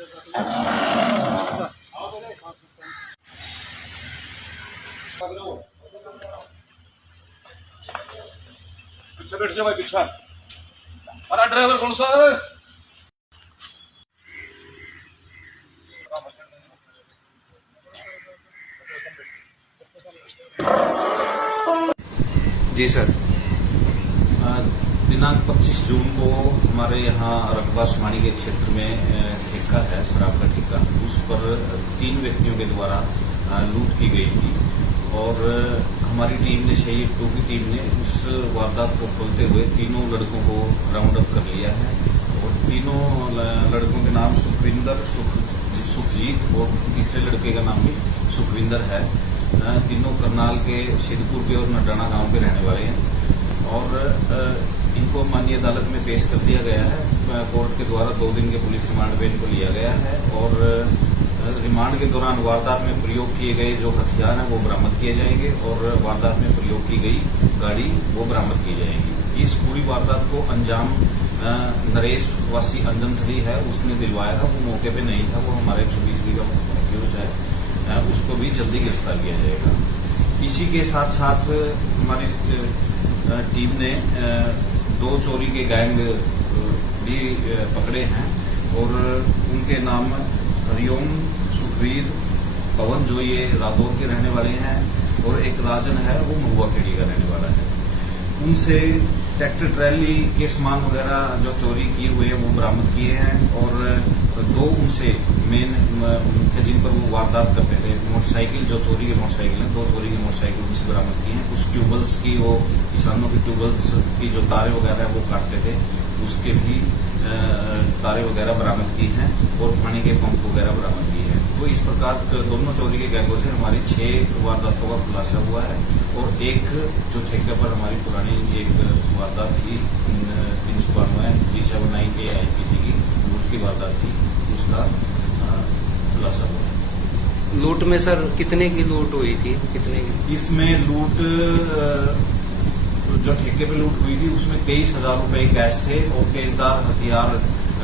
पीछे बैठ जा भाई, पीछा। अरे ड्राइवर कौन सा है? जी सर। दिनांक 25 जून को हमारे यहाँ रकबा समानी के क्षेत्र में ठेका है, शराब का ठेका। उस पर 3 व्यक्तियों के द्वारा लूट की गई थी और हमारी टीम ने, शहीद 2 की टीम ने उस वारदात को खोलते हुए तीनों लड़कों को राउंड अप कर लिया है और तीनों लड़कों के नाम सुखविंदर, सुखजीत और तीसरे लड़के का नाम भी सुखविंदर है। तीनों करनाल के सिद्धपुर के और नडाना गांव के रहने वाले हैं और इनको माननीय अदालत में पेश कर दिया गया है। कोर्ट के द्वारा 2 दिन के पुलिस रिमांड पे इनको लिया गया है और रिमांड के दौरान वारदात में प्रयोग किए गए जो हथियार हैं वो बरामद किए जाएंगे और वारदात में प्रयोग की गई गाड़ी वो बरामद की जाएगी। इस पूरी वारदात को अंजाम नरेश वासी अंजनथली है, उसने दिलवाया था। वो मौके पे नहीं था, वो हमारे 120 का एक्यूज है, उसको भी जल्दी गिरफ्तार किया जाएगा। इसी के साथ साथ हमारी टीम ने 2 चोरी के गैंग भी पकड़े हैं और उनके नाम हरिओम, सुखवीर, पवन, जो ये रादौर के रहने वाले हैं और एक राजन है, वो महुआ खेड़ी का रहने वाला है। उनसे ट्रैक्टर ट्रैली के सामान वगैरह जो चोरी किए हुए हैं वो बरामद किए हैं और 2 उनसे मेन मुख्य जिन पर वो वारदात करते थे, मोटरसाइकिल, जो चोरी के मोटरसाइकिल हैं, 2 चोरी के मोटरसाइकिल उनसे बरामद किए हैं। कुछ ट्यूबल्स की, वो किसानों की ट्यूबल्स की जो तारे वगैरह है वो काटते थे, उसके भी तारे वगैरह बरामद की हैं और पानी के पंप वगैरह बरामद किए हैं। तो इस प्रकार दोनों चोरी के गैंगों से हमारी 6 वारदातों का खुलासा हुआ है और एक जो ठेके पर हमारी पुरानी एक वारदात थी 392 के IPC की लूट की वारदात थी, उसका खुलासा हुआ। लूट में सर कितने की लूट हुई थी? कितने की? इसमें लूट जो ठेके पे लूट हुई थी उसमें 23,000 रुपए कैश थे और तेजदार हथियार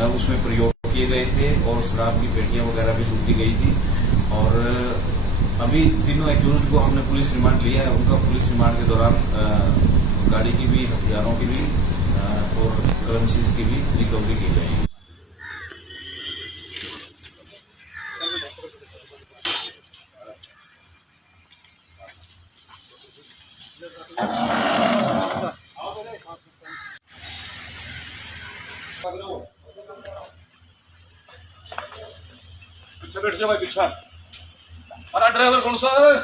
उसमें प्रयोग किए गए थे और शराब की पेटियां वगैरह भी लूटी गई थी। और अभी तीनों एक्यूज्ड को हमने पुलिस रिमांड लिया है। उनका पुलिस रिमांड के दौरान गाड़ी की भी, हथियारों की भी और करेंसीज की भी रिकवरी की जाएगी। पीछे बैठ जा भाई, पीछा। अरे ड्राइवर कौन सा है?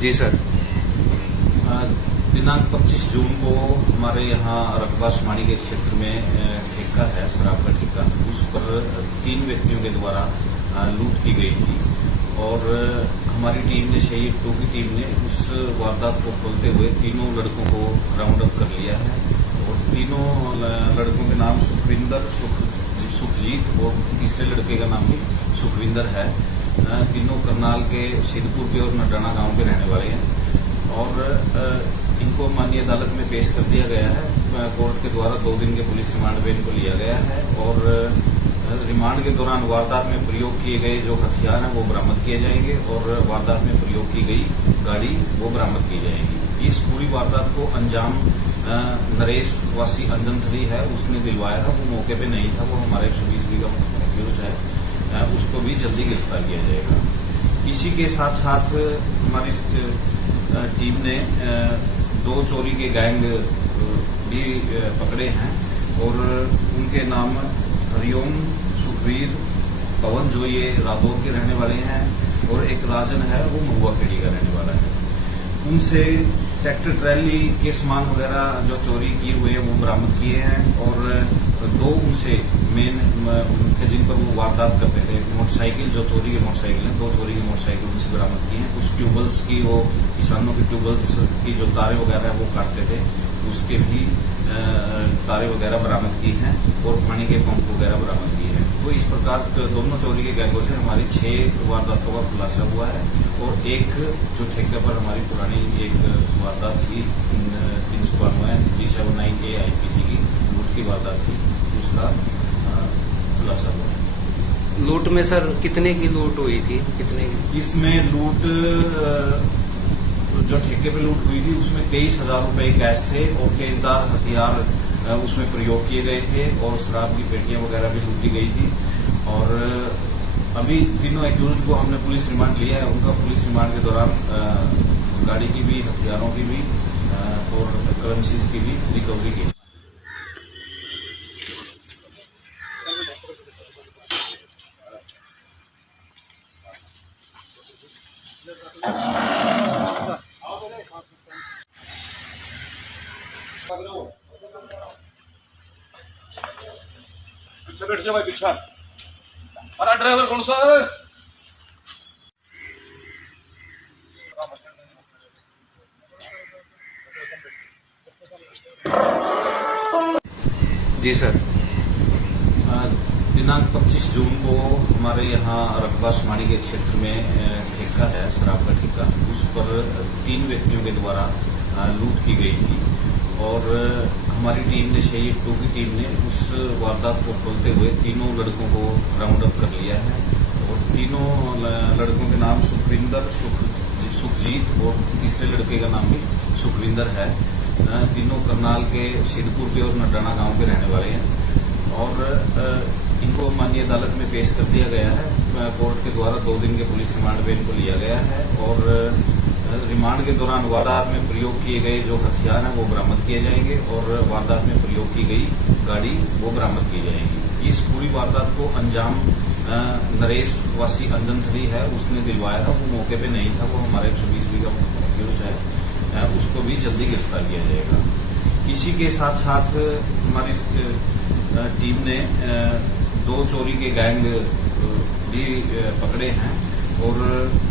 जी सर। दिनांक 25 जून को हमारे यहाँ रकबा समानी के क्षेत्र में ठेका है, शराब का ठेका। उस पर 3 व्यक्तियों के द्वारा लूट की गई थी और हमारी टीम ने, शहीद 2 की टीम ने उस वारदात को खोलते हुए तीनों लड़कों को राउंड अप कर लिया है और तीनों लड़कों के नाम सुखविंदर, सुखजीत और तीसरे लड़के का नाम भी सुखविंदर है। तीनों करनाल के सिद्धपुर के और नडाना गांव के रहने वाले हैं और इनको माननीय अदालत में पेश कर दिया गया है। कोर्ट के द्वारा 2 दिन के पुलिस रिमांड पे इनको लिया गया है और रिमांड के दौरान वारदात में प्रयोग किए गए जो हथियार हैं वो बरामद किए जाएंगे और वारदात में प्रयोग की गई गाड़ी वो बरामद की जाएगी। इस पूरी वारदात को अंजाम नरेश वासी अंजनथली है, उसने दिलवाया था। वो मौके पे नहीं था, वो हमारे 120 का एक्यूज है, उसको भी जल्दी गिरफ्तार किया जाएगा। इसी के साथ साथ हमारी टीम ने 2 चोरी के गैंग भी पकड़े हैं और उनके नाम हरिओम, सुखवीर, पवन, जो ये रादौर के रहने वाले हैं और एक राजन है, वो महुआ खेड़ी का रहने वाला है। उनसे ट्रैक्टर ट्रैली के सामान वगैरह जो चोरी किए हुए हैं वो बरामद किए हैं और 2 उनसे मेन मुख्य जिन पर वो वारदात करते थे, मोटरसाइकिल, जो चोरी के मोटरसाइकिल हैं, 2 चोरी के मोटरसाइकिल उनसे बरामद किए हैं। कुछ ट्यूबल्स की, वो किसानों की ट्यूबल्स की जो तारे वगैरह है वो काटते थे, उसके भी तारे वगैरह बरामद की हैं और पानी के पंप वगैरह बरामद किए हैं। तो इस प्रकार दोनों चोरी के गैंगों से हमारी 6 वारदातों का खुलासा हुआ है और एक जो ठेके पर हमारी पुरानी एक वारदात थी 392 आईपीसी की लूट की वारदात थी, उसका खुलासा हुआ। लूट में सर कितने की लूट हुई थी, कितने की? इसमें लूट जो ठेके पे लूट हुई थी उसमें 23,000 रुपए कैश थे और तेजदार हथियार उसमें प्रयोग किए गए थे और शराब की पेटियां वगैरह भी लूटी गई थी। और अभी तीनों एक्यूज्ड को हमने पुलिस रिमांड लिया है। उनका पुलिस रिमांड के दौरान गाड़ी की भी, हथियारों की भी और करेंसीज की भी रिकवरी की। पीछे बैठ जाओ भाई, पीछा। अरे ड्राइवर कौन सा है? जी सर। दिनांक 25 जून को हमारे यहाँ रकबा शुमारी के क्षेत्र में ठेका है, शराब का ठेका, उस पर 3 व्यक्तियों के द्वारा लूट की गई थी। और हमारी टीम ने, शहीद 2 की टीम ने उस वारदात को खोलते हुए तीनों लड़कों को राउंड अप कर लिया है। और तीनों लड़कों के नाम सुखजीत और तीसरे लड़के का नाम भी सुखविंदर है। तीनों करनाल के सिद्धपुर के और नडाना गांव के रहने वाले हैं। और इनको माननीय अदालत में पेश कर दिया गया है। कोर्ट के द्वारा 2 दिन के पुलिस रिमांड पे इनको लिया गया है। और रिमांड के दौरान वारदात में प्रयोग किए गए जो हथियार हैं वो बरामद किए जाएंगे और वारदात में प्रयोग की गई गाड़ी वो बरामद की जाएगी। इस पूरी वारदात को अंजाम नरेश वासी अंजनथली है, उसने दिलवाया था। वो मौके पे नहीं था, वो हमारे 120 का एक्यूज्ड है, उसको भी जल्दी गिरफ्तार किया जाएगा। इसी के साथ साथ हमारी टीम ने 2 चोरी के गैंग भी पकड़े हैं और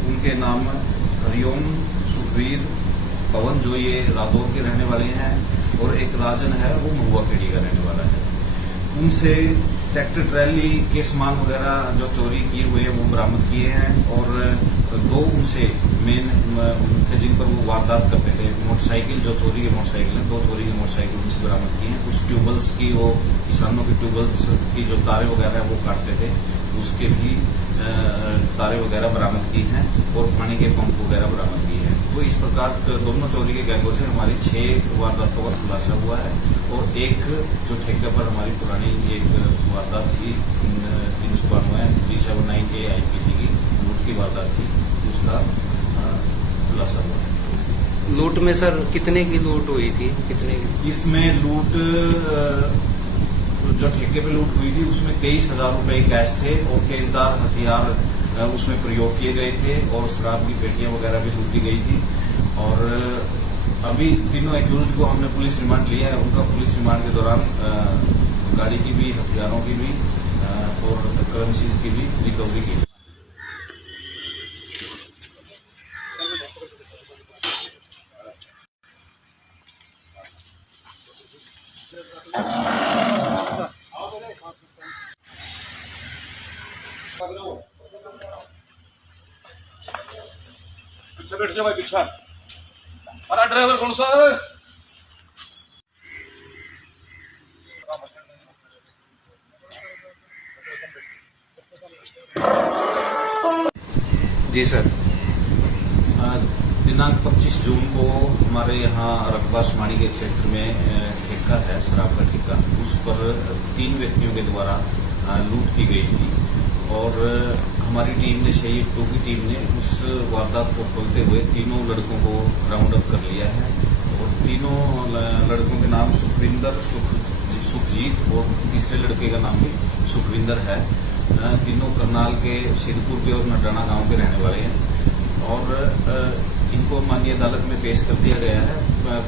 उनके नाम हरिओम, सुखवीर, पवन जो ये रादौर के रहने वाले हैं और एक राजन है वो महुआ खेड़ी का रहने वाला है। उनसे ट्रैक्टर ट्रैली के सामान वगैरह जो चोरी किए हुए हैं वो बरामद किए हैं। और 2 उनसे मेन थे जिन पर वो वारदात करते थे। मोटरसाइकिल, जो चोरी के मोटरसाइकिल है, 2 चोरी के मोटरसाइकिल उनसे बरामद किए हैं। कुछ ट्यूबल्स की, वो किसानों के ट्यूबल्स की जो तारे वगैरह है वो काटते थे, उसके भी तारे वगैरह बरामद की हैं और पानी के पंप वगैरह बरामद किए हैं। तो इस प्रकार दोनों चोरी के गैंगों से हमारी 6 वारदातों का खुलासा हुआ है। और एक जो ठेके पर हमारी पुरानी एक वारदात थी 392 आईपीसी की लूट की वारदात थी, उसका खुलासा हुआ है। लूट में सर कितने की लूट हुई थी, कितने की? इसमें लूट जो ठेके पे लूट हुई थी उसमें 23,000 रुपए कैश थे और तेजदार हथियार उसमें प्रयोग किए गए थे और शराब की पेटियां वगैरह भी लूटी गई थी। और अभी तीनों एक्यूज्ड को हमने पुलिस रिमांड लिया है। उनका पुलिस रिमांड के दौरान गाड़ी की भी, हथियारों की भी और करेंसीज की भी रिकवरी की। पीछे बैठ जाओ भाई, पीछा। अरे ड्राइवर कौन सा है? जी सर। दिनांक 25 जून को हमारे यहाँ रकबा शुमारी के क्षेत्र में ठेका है, शराब का ठेका, उस पर 3 व्यक्तियों के द्वारा लूट की गई थी। और हमारी टीम ने, शहीद 2 की टीम ने उस वारदात को खोलते हुए तीनों लड़कों को राउंड अप कर लिया है। और तीनों लड़कों के नाम सुखजीत और तीसरे लड़के का नाम भी सुखविंदर है। तीनों करनाल के सिद्धपुर के और नडाना गांव के रहने वाले हैं। और इनको माननीय अदालत में पेश कर दिया गया है।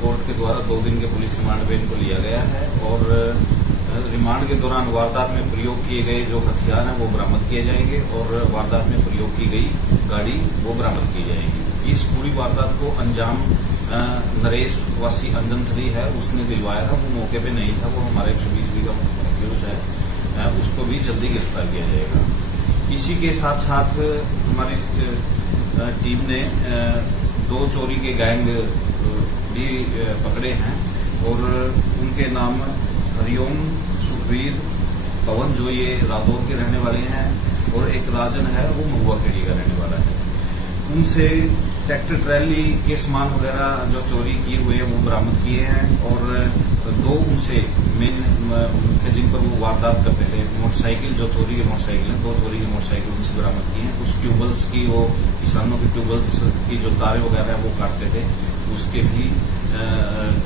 कोर्ट के द्वारा 2 दिन के पुलिस रिमांड पे इनको लिया गया है। और रिमांड के दौरान वारदात में प्रयोग किए गए जो हथियार हैं वो बरामद किए जाएंगे और वारदात में प्रयोग की गई गाड़ी वो बरामद की जाएगी। इस पूरी वारदात को अंजाम नरेश वासी अंजनथली है, उसने दिलवाया था। वो मौके पे नहीं था, वो हमारे 120 का एक्यूज्ड है, उसको भी जल्दी गिरफ्तार किया जाएगा। इसी के साथ साथ हमारी टीम ने दो चोरी के गैंग भी पकड़े हैं और उनके नाम हरिओम, सुखवीर, पवन जो ये रादौर के रहने वाले हैं और एक राजन है वो महुआ खेड़ी का रहने वाला है। उनसे ट्रैक्टर ट्रैली के सामान वगैरह जो चोरी किए हुए हैं वो बरामद किए हैं और दो उनसे मेन मुख्य जिन पर वो वारदात करते थे मोटरसाइकिल, जो चोरी के मोटरसाइकिल हैं, दो चोरी के मोटरसाइकिल उनसे बरामद किए हैं। कुछ ट्यूबवेल्स की, वो किसानों के ट्यूबवेल्स की जो तारे वगैरह है वो काटते थे, उसके भी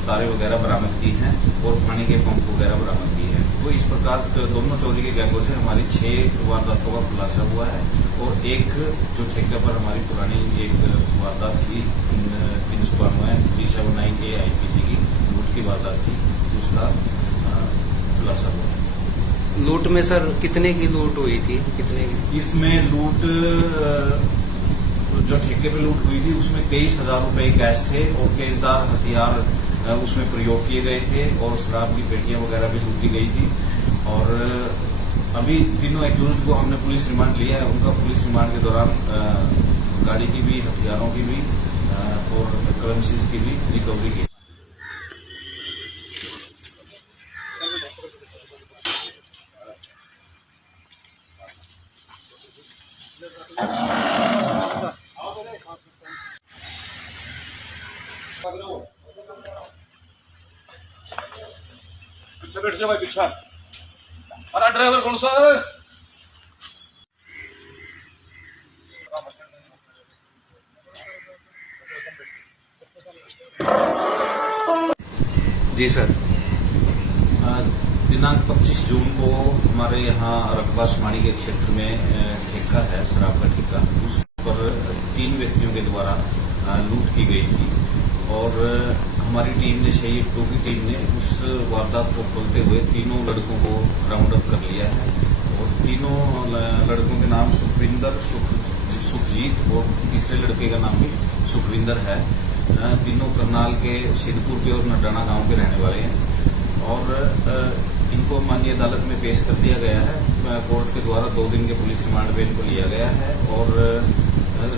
तारे वगैरह बरामद की हैं और पानी के पंप वगैरह बरामद किए हैं। तो इस प्रकार दोनों चोरी के गैंगों से हमारी 6 वारदातों का खुलासा हुआ है और एक जो ठेके पर हमारी पुरानी एक वारदात थी 392 IPC की लूट की वारदात थी, उसका खुलासा हुआ है। लूट में सर कितने की लूट हुई थी, कितने की? इसमें लूट जो ठेके पे लूट हुई थी उसमें 23,000 रुपए कैश थे और तेजदार हथियार उसमें प्रयोग किए गए थे और शराब की पेटियां वगैरह भी लूटी गई थी। और अभी तीनों एक्यूज्ड को हमने पुलिस रिमांड लिया है। उनका पुलिस रिमांड के दौरान गाड़ी की भी, हथियारों की भी और करेंसीज की भी रिकवरी की। पीछे बैठ जा भाई, पीछा। अरे ड्राइवर कौन सा है? जी सर। दिनांक 25 जून को हमारे यहाँ रकबा समाड़ी के क्षेत्र में ठेका है, शराब का ठेका, उस पर 3 व्यक्तियों के द्वारा लूट की गई थी और हमारी टीम ने, शहीद 2 की टीम ने उस वारदात को खोलते हुए तीनों लड़कों को राउंड अप कर लिया है और तीनों लड़कों के नाम सुखविंदर, सुखजीत और तीसरे लड़के का नाम भी सुखविंदर है। तीनों करनाल के सिद्धपुर के और नडाना गांव के रहने वाले हैं और इनको माननीय अदालत में पेश कर दिया गया है। कोर्ट के द्वारा 2 दिन के पुलिस रिमांड पे इनको लिया गया है और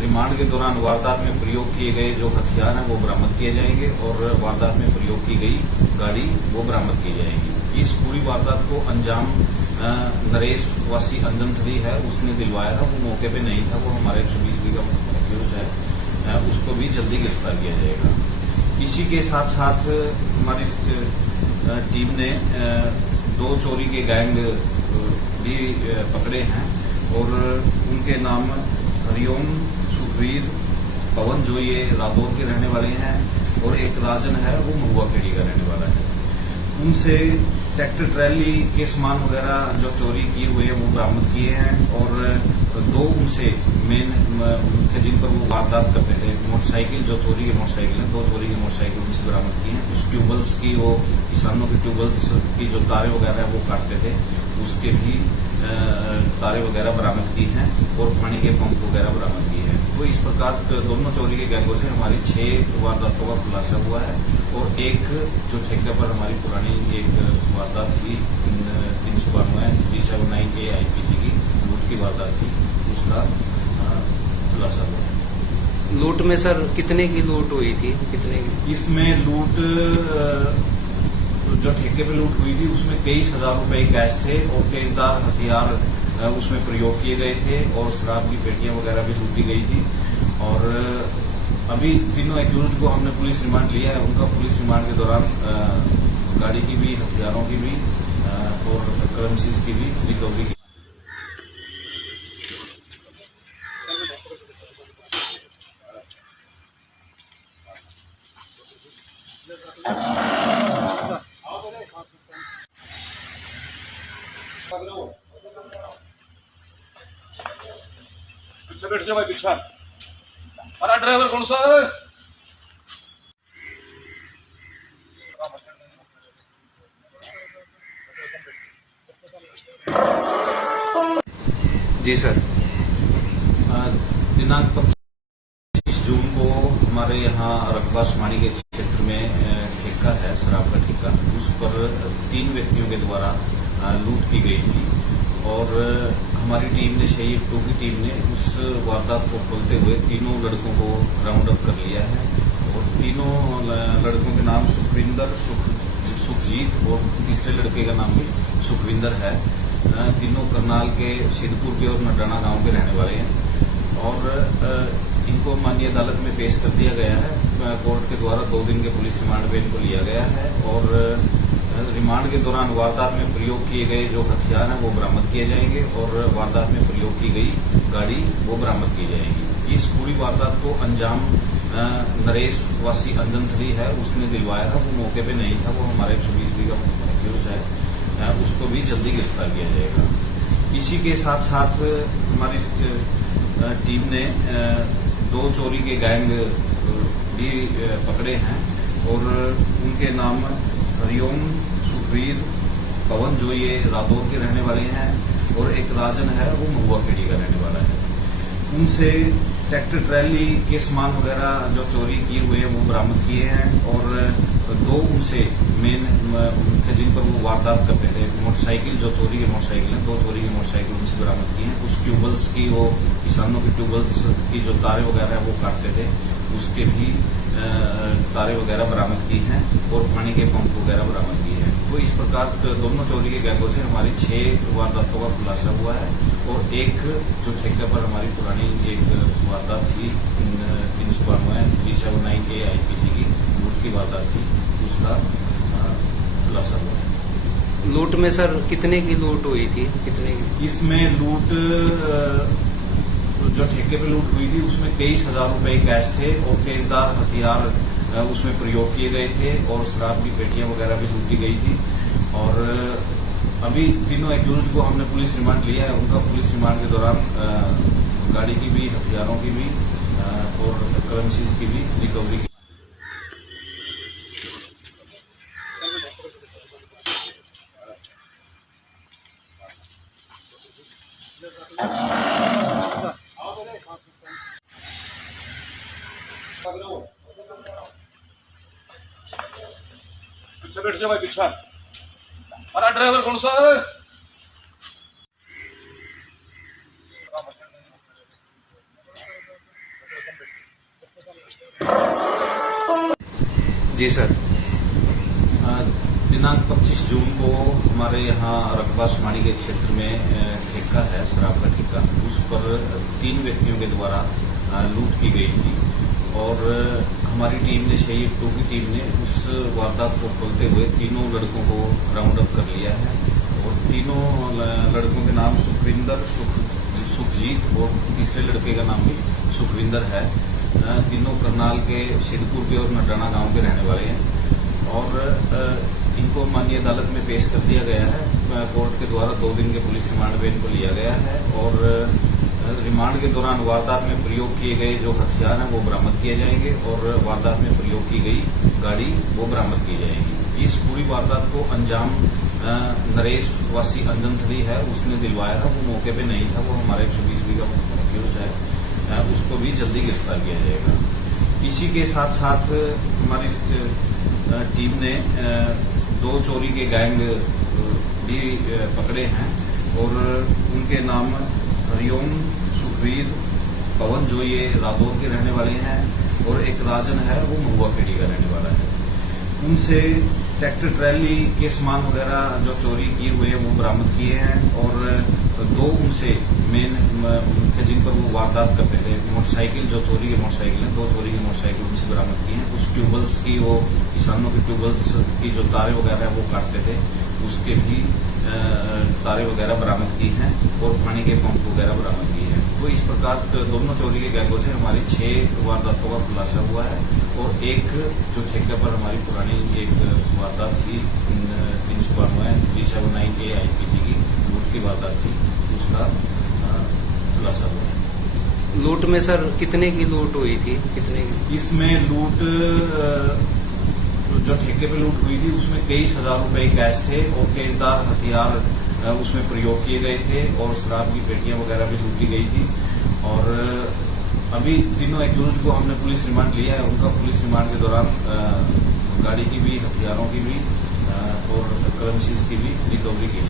रिमांड के दौरान वारदात में प्रयोग किए गए जो हथियार हैं वो बरामद किए जाएंगे और वारदात में प्रयोग की गई गाड़ी वो बरामद की जाएगी। इस पूरी वारदात को अंजाम नरेश वासी अंजनथली है, उसने दिलवाया था, वो मौके पे नहीं था, वो हमारे 120B का एक्यूज है, उसको भी जल्दी गिरफ्तार किया जाएगा। इसी के साथ साथ हमारी टीम ने 2 चोरी के गैंग भी पकड़े हैं और उनके नाम हरिओम, सुखवीर, पवन जो ये रादौर के रहने वाले हैं और एक राजन है वो महुआ खेड़ी का रहने वाला है। उनसे ट्रैक्टर ट्रैली के सामान वगैरह जो चोरी किए हुए हैं वो बरामद किए हैं और 2 उनसे मेन मुख्य जिन पर वो वारदात करते थे मोटरसाइकिल, जो चोरी के मोटरसाइकिल हैं, 2 चोरी के मोटरसाइकिल उनसे बरामद किए हैं। कुछ ट्यूबवेल्स की, वो किसानों के ट्यूबवेल्स की जो तारे वगैरह है वो काटते थे, उसके भी तारे वगैरह बरामद की हैं और पानी के पंप वगैरह बरामद किए हैं। तो इस प्रकार दोनों चोरी के गैंगों से हमारी 6 वारदातों का खुलासा हुआ है और एक जो ठेके पर हमारी पुरानी एक वारदात थी 392 IPC की लूट की वारदात थी, उसका खुलासा हुआ है। लूट में सर कितने की लूट हुई थी, कितने की? इसमें लूट जो ठेके पे लूट हुई थी उसमें 23,000 रुपए कैश थे और तेजदार हथियार उसमें प्रयोग किए गए थे और शराब की पेटियां वगैरह भी लूटी गई थी। और अभी तीनों एक्यूज्ड को हमने पुलिस रिमांड लिया है। उनका पुलिस रिमांड के दौरान गाड़ी की भी, हथियारों की भी और करेंसीज की भी रिकवरी की। पीछे बैठ जा भाई, पीछा। अरे ड्राइवर कौन सा है? जी सर। दिनांक 25 जून को हमारे यहाँ रकबा समाड़ी के क्षेत्र में ठेका है, शराब का ठेका, उस पर 3 व्यक्तियों के द्वारा लूट की गई थी और हमारी टीम ने शहीद 2 की टीम ने उस वारदात को खोलते हुए तीनों लड़कों को राउंड अप कर लिया है और तीनों लड़कों के नाम सुखविंदर, सुखजीत और तीसरे लड़के का नाम भी सुखविंदर है। तीनों करनाल के सिद्धपुर के और नडाना गांव के रहने वाले हैं और इनको माननीय अदालत में पेश कर दिया गया है। कोर्ट के द्वारा 2 दिन के पुलिस रिमांड पे इनको लिया गया है और रिमांड के दौरान वारदात में प्रयोग किए गए जो हथियार हैं वो बरामद किए जाएंगे और वारदात में प्रयोग की गई गाड़ी वो बरामद की जाएगी। इस पूरी वारदात को अंजाम नरेश वासी अंजनथली है उसने दिलवाया था, वो मौके पे नहीं था, वो हमारे 120 का एक्यूज है, उसको भी जल्दी गिरफ्तार किया जाएगा। इसी के साथ साथ हमारी टीम ने 2 चोरी के गैंग भी पकड़े हैं और उनके नाम हरिओम, सुखवीर, पवन जो ये रादौर के रहने वाले हैं और एक राजन है वो महुआ खेड़ी का रहने वाला है। उनसे ट्रैक्टर ट्रैली के सामान वगैरह जो चोरी किए हुए हैं वो बरामद किए हैं और 2 उनसे मेन थे जिन पर वो वारदात करते थे। मोटरसाइकिल जो चोरी के मोटरसाइकिल हैं 2 चोरी के मोटरसाइकिल उनसे बरामद किए हैं। कुछ ट्यूबल्स की वो किसानों के ट्यूबल्स की जो तारे वगैरह है वो काटते थे उसके भी तारे वगैरह बरामद की हैं और पानी के पंप वगैरह बरामद किए हैं। तो इस प्रकार दोनों चोरी के गैंगों से हमारी 6 वारदातों का खुलासा हुआ है और एक जो ठेके पर हमारी पुरानी एक वारदात थी 392 AIPC की लूट की वारदात थी उसका खुलासा हुआ है। लूट में सर कितने की लूट हुई थी? कितने की? इसमें लूट जो ठेके पे लूट हुई थी उसमें 23,000 रुपए कैश थे और तेजदार हथियार उसमें प्रयोग किए गए थे और शराब की पेटियां वगैरह भी लूटी गई थी और अभी तीनों एक्यूज्ड को हमने पुलिस रिमांड लिया है। उनका पुलिस रिमांड के दौरान गाड़ी की भी, हथियारों की भी और करेंसीज की भी रिकवरी की। पीछे बैठ जा भाई, पीछा हमारा ड्राइवर कौन सा है? जी सर। दिनांक 25 जून को हमारे यहाँ रकबा सुमानी के क्षेत्र में ठेका है, शराब का ठेका, उस पर 3 व्यक्तियों के द्वारा लूट की गई थी और हमारी टीम ने शहीद 2 की टीम ने उस वारदात को खोलते हुए तीनों लड़कों को राउंड अप कर लिया है और तीनों लड़कों के नाम सुखविंदर, सुखजीत और तीसरे लड़के का नाम भी सुखविंदर है। तीनों करनाल के सिद्धपुर के और नडाना गांव के रहने वाले हैं और इनको माननीय अदालत में पेश कर दिया गया है। कोर्ट के द्वारा 2 दिन के पुलिस रिमांड पे इनको लिया गया है और रिमांड के दौरान वारदात में प्रयोग किए गए जो हथियार हैं वो बरामद किए जाएंगे और वारदात में प्रयोग की गई गाड़ी वो बरामद की जाएगी। इस पूरी वारदात को अंजाम नरेश वासी अंजनथली है उसने दिलवाया था, वो मौके पे नहीं था, वो हमारे 120 का एक्यूज है, उसको भी जल्दी गिरफ्तार किया जाएगा। इसी के साथ साथ हमारी टीम ने 2 चोरी के गैंग भी पकड़े हैं और उनके नाम हरिओम, सुखवीर, पवन जो ये रादौर के रहने वाले हैं और एक राजन है वो महुआ खेड़ी का रहने वाला है। उनसे ट्रैक्टर ट्रैली के सामान वगैरह जो चोरी किए हुए हैं वो बरामद किए हैं और 2 उनसे मेन थे जिन पर वो वारदात करते थे। मोटरसाइकिल जो चोरी के मोटरसाइकिल हैं 2 चोरी के मोटरसाइकिल उनसे बरामद किए हैं। कुछ ट्यूबल्स की वो किसानों के ट्यूबल्स की जो तारे वगैरह है वो काटते थे उसके भी तारे वगैरह बरामद की हैं और पानी के पंप वगैरह बरामद किए हैं। तो इस प्रकार दोनों चोरी के गैंगों से हमारी 6 वारदातों का खुलासा हुआ है और एक जो ठेके पर हमारी पुरानी एक वारदात थी 392 AIPC की लूट की वारदात थी उसका खुलासा हुआ है। लूट में सर कितने की लूट हुई थी? कितने की? इसमें लूट जो ठेके पे लूट हुई थी उसमें 23,000 रुपए कैश थे और तेजदार हथियार उसमें प्रयोग किए गए थे और शराब की पेटियां वगैरह भी लूटी गई थी और अभी तीनों एक्यूज्ड को हमने पुलिस रिमांड लिया है। उनका पुलिस रिमांड के दौरान गाड़ी की भी, हथियारों की भी और करेंसीज की भी रिकवरी की।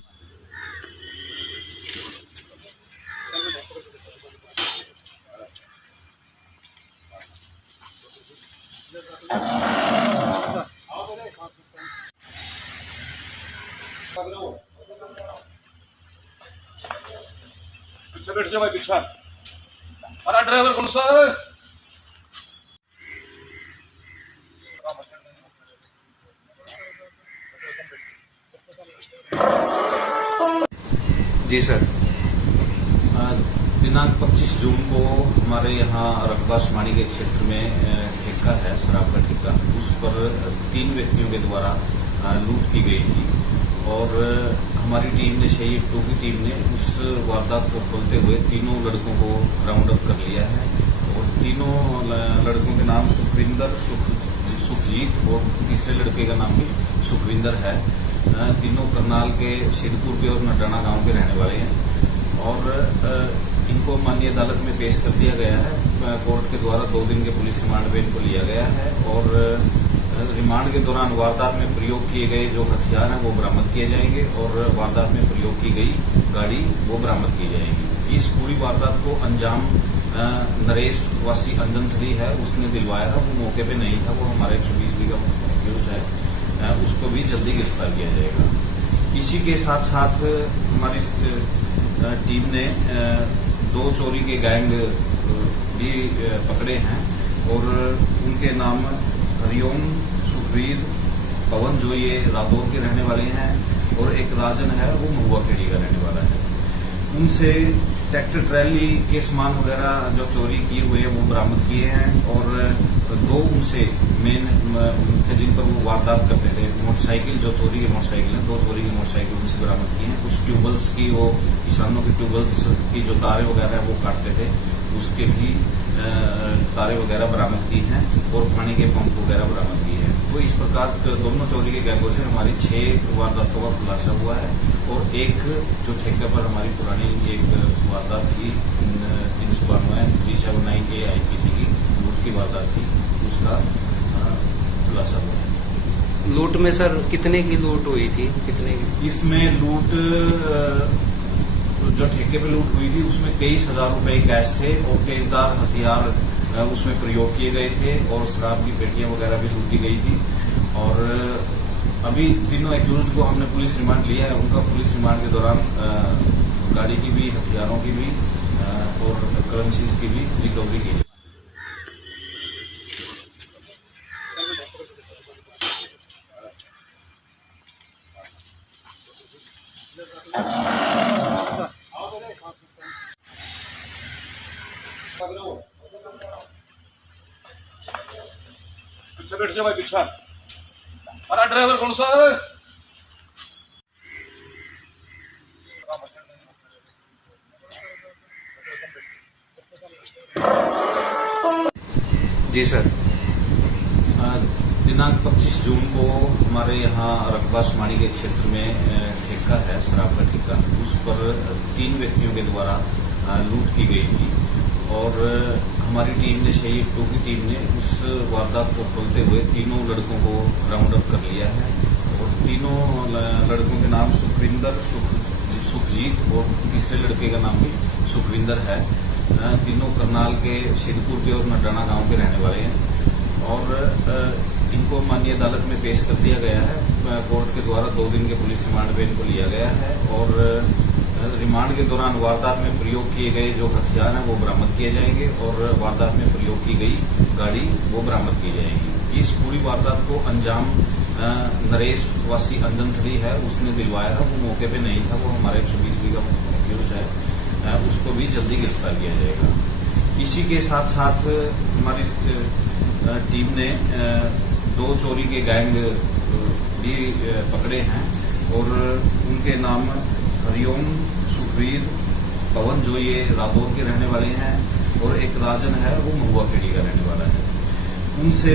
पीछे बैठ जाओ भाई, पीछा। अरे ड्राइवर कौन सा है? जी सर। दिनांक 25 जून को हमारे यहाँ रकबा शुमारी के क्षेत्र में ठेका है, शराब का ठेका। उस पर 3 व्यक्तियों के द्वारा लूट की गई थी और हमारी टीम ने, शहीद 2 की टीम ने उस वारदात को खोलते हुए तीनों लड़कों को राउंड अप कर लिया है और तीनों लड़कों के नाम सुखजीत और तीसरे लड़के का नाम भी सुखविंदर है। तीनों करनाल के सिद्धपुर के और नडाना गांव के रहने वाले हैं और इनको माननीय अदालत में पेश कर दिया गया है। कोर्ट के द्वारा 2 दिन के पुलिस रिमांड पे इनको लिया गया है और रिमांड के दौरान वारदात में प्रयोग किए गए जो हथियार हैं वो बरामद किए जाएंगे और वारदात में प्रयोग की गई गाड़ी वो बरामद की जाएगी। इस पूरी वारदात को अंजाम नरेश वासी अंजनथली है, उसने दिलवाया था। वो मौके पे नहीं था, वो हमारा 120 का एक्यूज है, उसको भी जल्दी गिरफ्तार किया जाएगा। इसी के साथ साथ हमारी टीम ने 2 चोरी के गैंग भी पकड़े हैं और उनके नाम हरिओम, सुखवीर, पवन जो ये रादौर के रहने वाले हैं और एक राजन है वो महुआ खेड़ी का रहने वाला है। उनसे ट्रैक्टर ट्रैली के सामान वगैरह जो चोरी किए हुए हैं वो बरामद किए हैं और 2 उनसे मेन थे जिन पर वो वारदात करते थे। मोटरसाइकिल जो चोरी के मोटरसाइकिल है, 2 चोरी के मोटरसाइकिल उनसे बरामद किए हैं। कुछ ट्यूबवेल्स की, वो किसानों के ट्यूबवेल्स की जो तारे वगैरह है वो काटते थे, उसके भी तारे वगैरह बरामद की हैं और पानी के पंप वगैरह बरामद किए हैं। तो इस प्रकार दोनों चोरी के गैंगों से हमारी 6 वारदातों का खुलासा हुआ है और एक जो ठेके पर हमारी पुरानी एक वारदात थी 392 AIPC की लूट की वारदात थी, उसका खुलासा हुआ है। लूट में सर कितने की लूट हुई थी? कितने की? इसमें लूट जो ठेके पे लूट हुई थी उसमें 23,000 रुपए कैश थे और तेजदार हथियार उसमें प्रयोग किए गए थे और शराब की पेटियां वगैरह भी लूटी गई थी। और अभी तीनों एक्यूज्ड को हमने पुलिस रिमांड लिया है। उनका पुलिस रिमांड के दौरान गाड़ी की भी, हथियारों की भी और करेंसीज की भी रिकवरी की। पीछे बैठ जाओ भाई, पीछा। अरे ड्राइवर कौन सा है? जी सर। दिनांक 25 जून को हमारे यहाँ रकबा शुमारी के क्षेत्र में ठेका है, शराब का ठेका। उस पर 3 व्यक्तियों के द्वारा लूट की गई थी और हमारी टीम ने, शहीद 2 की टीम ने उस वारदात को खोलते हुए तीनों लड़कों को राउंड अप कर लिया है और तीनों लड़कों के नाम सुखजीत और तीसरे लड़के का नाम भी सुखविंदर है। तीनों करनाल के सिद्धपुर के और नडाना गांव के रहने वाले हैं और इनको माननीय अदालत में पेश कर दिया गया है। कोर्ट के द्वारा 2 दिन के पुलिस रिमांड पे इनको लिया गया है और रिमांड के दौरान वारदात में प्रयोग किए गए जो हथियार हैं वो बरामद किए जाएंगे और वारदात में प्रयोग की गई गाड़ी वो बरामद की जाएगी। इस पूरी वारदात को अंजाम नरेश वासी अंजनथली है, उसने दिलवाया था। वो मौके पे नहीं था, वो हमारा 120 का एक्यूज है, उसको भी जल्दी गिरफ्तार किया जाएगा। इसी के साथ साथ हमारी टीम ने 2 चोरी के गैंग भी पकड़े हैं और उनके नाम हरिओम, सुखवीर, पवन जो ये रादौर के रहने वाले हैं और एक राजन है वो महुआ खेड़ी का रहने वाला है। उनसे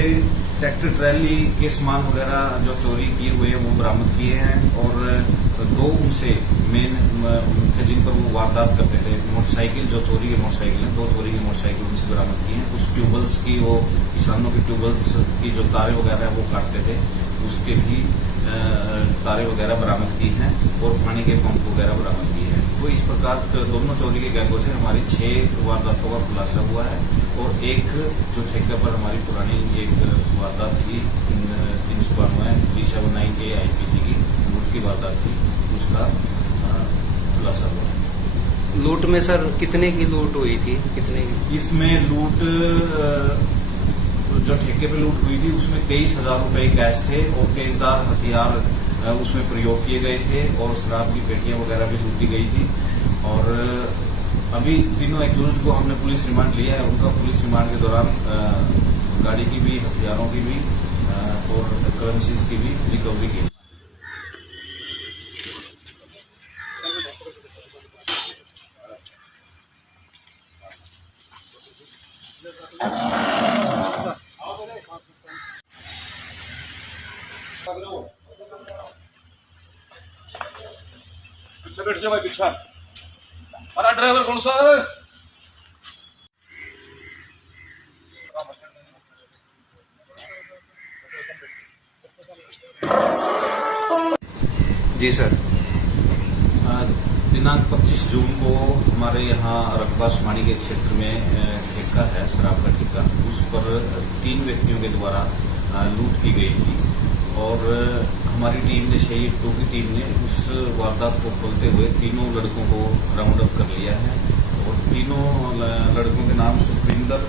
ट्रैक्टर ट्रैली के सामान वगैरह जो चोरी किए हुए हैं वो बरामद किए हैं और 2 उनसे मेन थे जिन पर वो वारदात करते थे। मोटरसाइकिल जो चोरी के मोटरसाइकिल है, 2 चोरी के मोटरसाइकिल उनसे बरामद किए हैं। कुछ ट्यूबवेल्स की, वो किसानों के ट्यूबवेल्स की जो तारे वगैरह है वो काटते थे, उसके भी तारे वगैरह बरामद की हैं और पानी के पंप वगैरह बरामद किए हैं। तो इस प्रकार दोनों चोरी के गैंगों से हमारी 6 वारदातों का खुलासा हुआ है और एक जो ठेके पर हमारी पुरानी एक वारदात थी 392 के आईपीसी की लूट की वारदात थी, उसका खुलासा हुआ। लूट में सर कितने की लूट हुई थी, कितने की? इसमें लूट जो ठेके पे लूट हुई थी उसमें 23,000 रुपए कैश थे और तेजदार हथियार उसमें प्रयोग किए गए थे और शराब की पेटियां वगैरह भी लूटी गई थी। और अभी तीनों एक्यूज्ड को हमने पुलिस रिमांड लिया है। उनका पुलिस रिमांड के दौरान गाड़ी की भी, हथियारों की भी और करेंसीज की भी रिकवरी की। पीछे बैठ जा भाई, पीछा। अरे ड्राइवर कौन सा है? जी सर। दिनांक 25 जून को हमारे यहाँ रकबा शुमारी के क्षेत्र में ठेका है, शराब का ठेका, उस पर 3 व्यक्तियों के द्वारा लूट की गई थी और हमारी टीम ने, शहीद 2 की टीम ने उस वारदात को खोलते हुए तीनों लड़कों को राउंड अप कर लिया है और तीनों लड़कों के नाम सुखविंदर,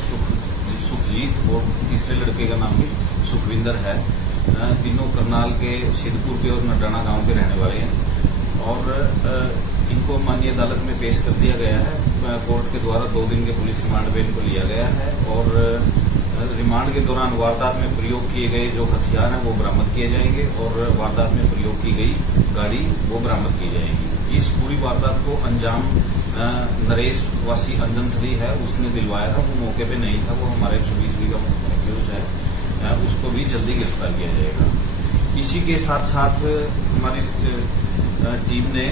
सुखजीत और तीसरे लड़के का नाम भी सुखविंदर है। तीनों करनाल के सिद्धपुर के और नडाना गांव के रहने वाले हैं और इनको माननीय अदालत में पेश कर दिया गया है। कोर्ट के द्वारा 2 दिन के पुलिस रिमांड पे इनको लिया गया है और रिमांड के दौरान वारदात में प्रयोग किए गए जो हथियार हैं वो बरामद किए जाएंगे और वारदात में प्रयोग की गई गाड़ी वो बरामद की जाएगी। इस पूरी वारदात को अंजाम नरेश वासी अंजनथली है, उसने दिलवाया था, वो मौके पे नहीं था, वो हमारे 120 का एक्यूज है, उसको भी जल्दी गिरफ्तार किया जाएगा। इसी के साथ साथ हमारी टीम ने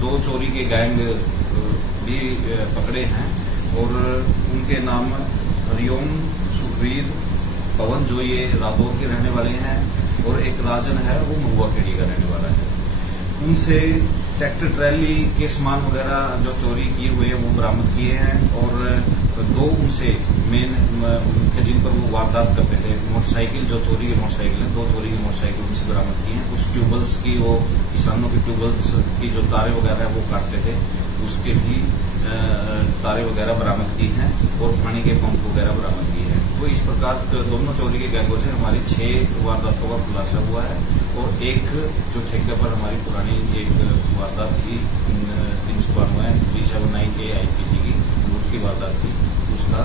2 चोरी के गैंग भी पकड़े हैं और उनके नाम हरिओम, सुखवीर, पवन, जो ये रादौर के रहने वाले हैं और एक राजन है, वो महुआ खेड़ी का रहने वाला है। उनसे ट्रैक्टर ट्रैली के सामान वगैरह जो चोरी किए हुए हैं वो बरामद किए हैं और 2 उनसे मेन मुख्य जिन पर वो वारदात करते थे, मोटरसाइकिल, जो चोरी की मोटरसाइकिल है, 2 चोरी की मोटरसाइकिल उनसे बरामद की हैं। उस ट्यूबवेल्स की, वो किसानों की ट्यूबवेल्स की जो तारे वगैरह है वो काटते थे, उसके भी तारे वगैरह बरामद की हैं और पानी के पंप वगैरह बरामद किए हैं। तो इस प्रकार दोनों चोरी के गैंगों से हमारी 6 वारदातों का खुलासा हुआ है और एक जो ठेके पर हमारी पुरानी एक वारदात थी 392 के आईपीसी की लूट की वारदात थी, उसका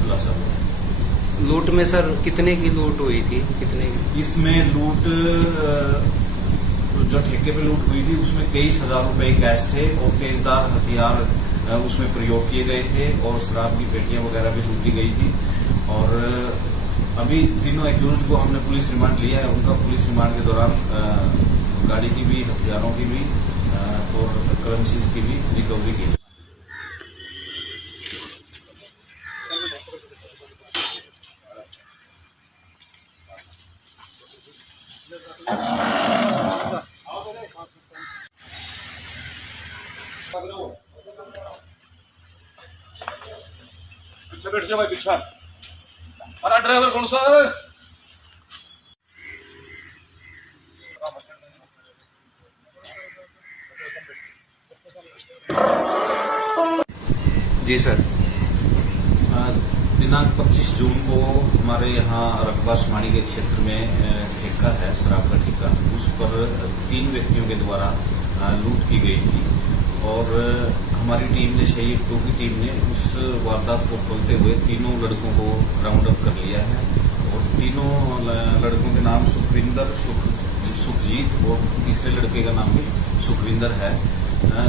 खुलासा हुआ। लूट में सर कितने की लूट हुई थी, कितने की? इसमें लूट जो ठेके पे लूट हुई थी उसमें 23,000 रुपए कैश थे और तेजदार हथियार उसमें प्रयोग किए गए थे और शराब की पेटियां वगैरह भी लूटी गई थी। और अभी तीनों एक्यूज्ड को हमने पुलिस रिमांड लिया है। उनका पुलिस रिमांड के दौरान गाड़ी की भी, हथियारों की भी और करेंसीज की भी रिकवरी की। पीछे बैठ जा भाई, पीछा। अरे ड्राइवर कौन सा है? जी सर। दिनांक 25 जून को हमारे यहाँ रकबा शुमारी के क्षेत्र में ठेका है, शराब का ठेका, उस पर 3 व्यक्तियों के द्वारा लूट की गई थी और हमारी टीम ने, शहीद 2 की टीम ने उस वारदात को खोलते हुए तीनों लड़कों को राउंड अप कर लिया है और तीनों लड़कों के नाम सुखविंदर, सुखजीत और तीसरे लड़के का नाम भी सुखविंदर है।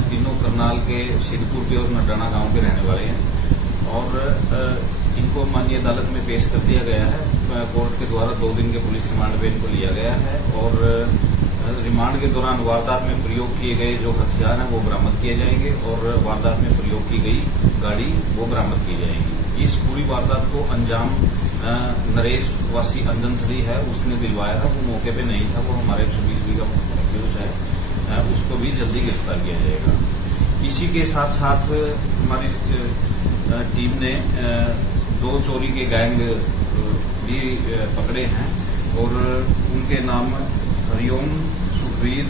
तीनों करनाल के सिद्धपुर के और नडाना गांव के रहने वाले हैं और इनको माननीय अदालत में पेश कर दिया गया है। कोर्ट के द्वारा 2 दिन के पुलिस रिमांड पे इनको लिया गया है और रिमांड के दौरान वारदात में प्रयोग किए गए जो हथियार हैं वो बरामद किए जाएंगे और वारदात में प्रयोग की गई गाड़ी वो बरामद की जाएगी। इस पूरी वारदात को अंजाम नरेश वासी अंजनथली है, उसने दिलवाया था, वो मौके पे नहीं था, वो हमारे 120 का एक्यूज है, उसको भी जल्दी गिरफ्तार किया जाएगा। इसी के साथ साथ हमारी टीम ने 2 चोरी के गैंग भी पकड़े हैं और उनके नाम हरिओम, सुखवीर,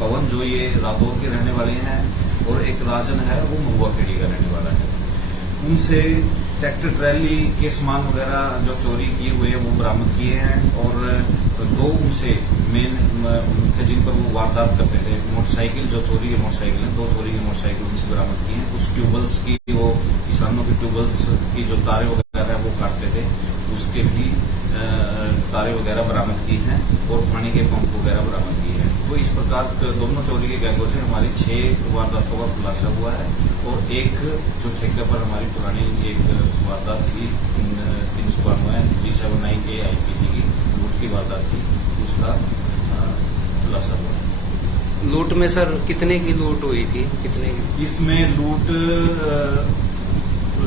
पवन जो ये रादौर के रहने वाले हैं और एक राजन है वो महुआ खेड़ी का रहने वाला है। उनसे ट्रैक्टर ट्रैली के सामान वगैरह जो चोरी किए हुए हैं वो बरामद किए हैं और 2 उनसे मेन थे जिन पर वो वारदात करते थे। मोटरसाइकिल जो चोरी के मोटरसाइकिल है 2 चोरी के मोटरसाइकिल उनसे बरामद किए हैं। उस ट्यूबल्स की वो किसानों के ट्यूबल्स की जो तारे वगैरह है वो काटते थे उसके भी तारे वगैरह बरामद की हैं और पानी के पंप वगैरह बरामद किए हैं। तो इस प्रकार दोनों चोरी के गैंगों से हमारी 6 वारदातों का खुलासा हुआ है और एक जो ठेके पर हमारी पुरानी एक वारदात थी 392 IPC की लूट की वारदात थी उसका खुलासा हुआ। लूट में सर कितने की लूट हुई थी? कितने की? इसमें लूट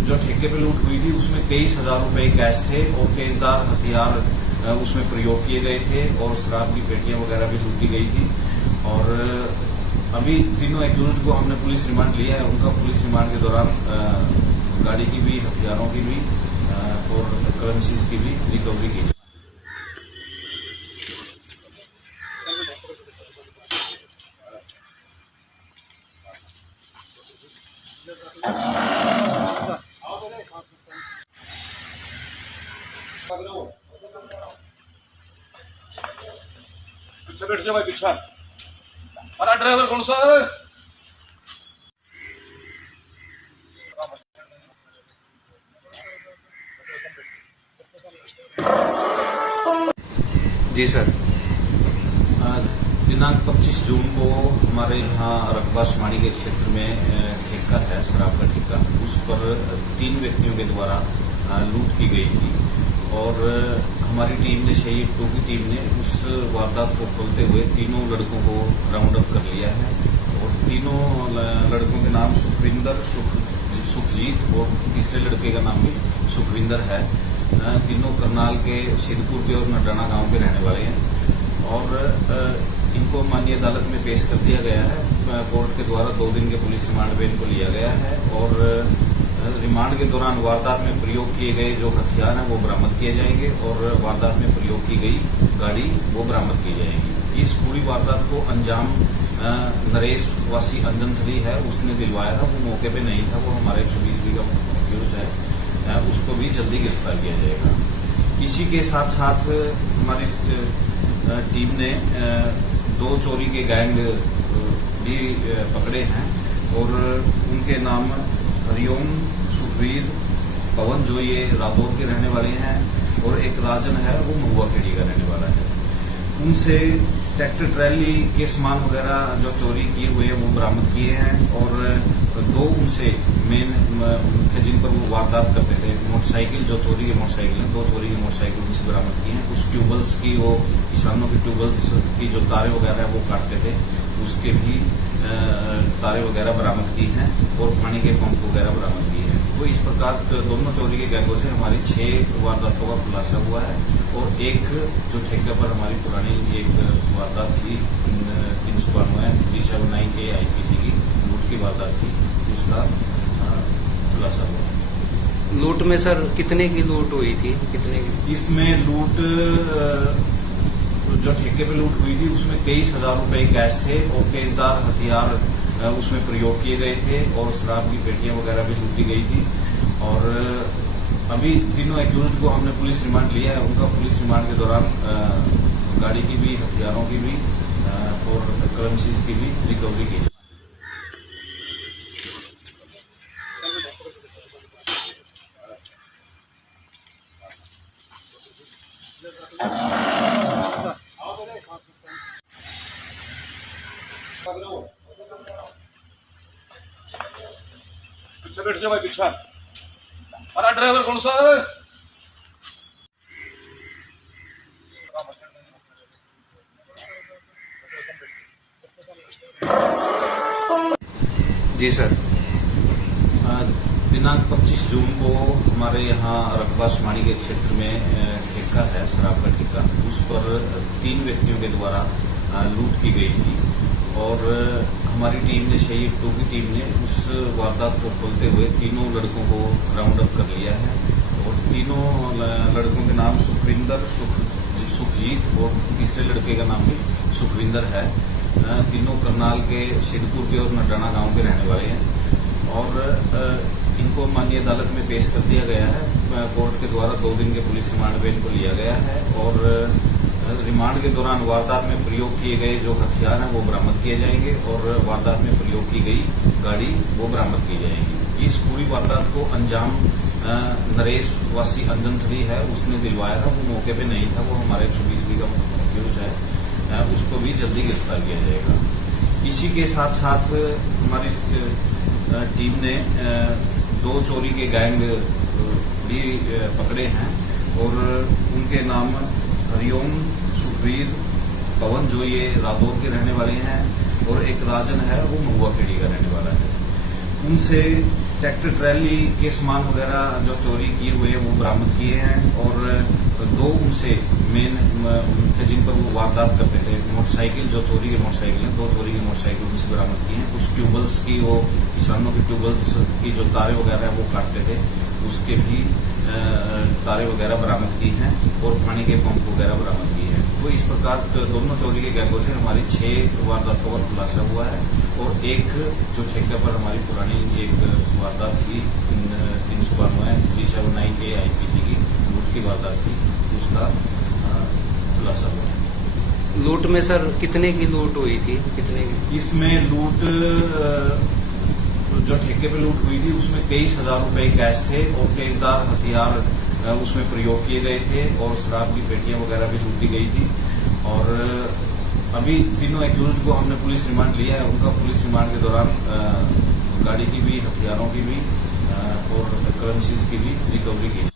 जो ठेके पे लूट हुई थी उसमें 23,000 रुपए कैश थे और तेजदार हथियार उसमें प्रयोग किए गए थे और शराब की पेटियां वगैरह भी लूटी गई थी। और अभी तीनों एक्यूज्ड को हमने पुलिस रिमांड लिया है। उनका पुलिस रिमांड के दौरान गाड़ी की भी, हथियारों की भी और करेंसीज की भी रिकवरी की। पीछे बैठ जा भाई, पीछा। अरे ड्राइवर कौन सा है? जी सर। दिनांक 25 जून को हमारे यहाँ रकबा शुमारी के क्षेत्र में ठेका है, शराब का ठेका, उस पर 3 व्यक्तियों के द्वारा लूट की गई थी और हमारी टीम ने, शहीद 2 की टीम ने उस वारदात को खोलते हुए तीनों लड़कों को राउंड अप कर लिया है और तीनों लड़कों के नाम सुखविंदर, सुखजीत और तीसरे लड़के का नाम भी सुखविंदर है। तीनों करनाल के सिद्धपुर के और नडाना गांव के रहने वाले हैं और इनको माननीय अदालत में पेश कर दिया गया है। कोर्ट के द्वारा 2 दिन के पुलिस रिमांड पे इनको लिया गया है और रिमांड के दौरान वारदात में प्रयोग किए गए जो हथियार हैं वो बरामद किए जाएंगे और वारदात में प्रयोग की गई गाड़ी वो बरामद की जाएगी। इस पूरी वारदात को अंजाम नरेश वासी अंजनथली है उसने दिलवाया था, वो मौके पे नहीं था, वो हमारे 120B का एक्यूज्ड है, उसको भी जल्दी गिरफ्तार किया जाएगा। इसी के साथ साथ हमारी टीम ने 2 चोरी के गैंग भी पकड़े हैं और उनके नाम हरिओम, सुखवीर, पवन जो ये रादौर के रहने वाले हैं और एक राजन है वो महुआ खेड़ी का रहने वाला है। उनसे ट्रैक्टर ट्रैली के सामान वगैरह जो चोरी किए हुए हैं वो बरामद किए हैं और 2 उनसे मेन थे जिन पर वो वारदात करते थे। मोटरसाइकिल जो चोरी के मोटरसाइकिल है 2 चोरी के मोटरसाइकिल उनसे बरामद किए हैं। उस ट्यूबल्स की, वो किसानों के ट्यूबल्स की जो तारे वगैरह है वो काटते थे उसके भी तारे वगैरह बरामद की हैं और पानी के पंप वगैरह बरामद किए हैं। तो इस प्रकार दोनों चोरी के गैंगों से हमारी 6 वारदातों का खुलासा हुआ है और एक जो ठेके पर हमारी पुरानी एक वारदात थी 392 IPC की लूट की वारदात थी उसका खुलासा हुआ। लूट में सर कितने की लूट हुई थी? कितने की? इसमें लूट जो ठेके पे लूट हुई थी उसमें 23,000 रुपए कैश थे और तेजदार हथियार उसमें प्रयोग किए गए थे और शराब की पेटियां वगैरह भी लूटी गई थी। और अभी तीनों एक्यूज्ड को हमने पुलिस रिमांड लिया है। उनका पुलिस रिमांड के दौरान गाड़ी की भी, हथियारों की भी और करेंसीज की भी रिकवरी की। पीछे बैठ जा भाई, पीछा। अरे ड्राइवर कौन सा है? जी सर। दिनांक 25 जून को हमारे यहाँ रकबा शुमारी के क्षेत्र में ठेका है, शराब का ठेका, उस पर 3 व्यक्तियों के द्वारा लूट की गई थी और हमारी टीम ने शहीद 2 की टीम ने उस वारदात को खोलते हुए तीनों लड़कों को राउंड अप कर लिया है और तीनों लड़कों के नाम सुखजीत और तीसरे लड़के का नाम भी सुखविंदर है। तीनों करनाल के सिद्धपुर के और नडाना गांव के रहने वाले हैं और इनको माननीय अदालत में पेश कर दिया गया है। कोर्ट के द्वारा 2 दिन के पुलिस रिमांड पे इनको लिया गया है और रिमांड के दौरान वारदात में प्रयोग किए गए जो हथियार हैं वो बरामद किए जाएंगे और वारदात में प्रयोग की गई गाड़ी वो बरामद की जाएगी। इस पूरी वारदात को अंजाम नरेश वासी अंजनथली है उसने दिलवाया था, वो मौके पे नहीं था, वो हमारे 120 का एक्यूज है, उसको भी जल्दी गिरफ्तार किया जाएगा। इसी के साथ साथ हमारी टीम ने 2 चोरी के गैंग भी पकड़े हैं और उनके नाम हरिओम, सुखवीर, पवन जो ये रादौर के रहने वाले हैं और एक राजन है वो महुआ खेड़ी का रहने वाला है। उनसे ट्रैक्टर ट्रैली के सामान वगैरह जो चोरी किए हुए हैं वो बरामद किए हैं और 2 उनसे मेन थे जिन पर वो वारदात करते थे। मोटरसाइकिल जो चोरी के मोटरसाइकिल हैं 2 चोरी के मोटरसाइकिल उनसे बरामद किए हैं। कुछ ट्यूबल्स की वो किसानों के ट्यूबल्स की जो तारे वगैरह है वो काटते थे उसके भी तारे वगैरह बरामद की हैं और पानी के पंप वगैरह बरामद किए हैं। तो इस प्रकार दोनों चोरी के गैंगों से हमारी 6 वारदातों का खुलासा हुआ है और एक जो ठेके पर हमारी पुरानी एक वारदात थी 392 IPC की लूट की वारदात थी उसका खुलासा हुआ। लूट में सर कितने की लूट हुई थी, कितने की? इसमें लूट जो ठेके पे लूट हुई थी उसमें 23,000 रुपए कैश थे और तेजदार हथियार उसमें प्रयोग किए गए थे और शराब की पेटियां वगैरह भी लूटी गई थी और अभी तीनों एक्यूज्ड को हमने पुलिस रिमांड लिया है। उनका पुलिस रिमांड के दौरान गाड़ी की भी, हथियारों की भी और करेंसीज की भी रिकवरी की।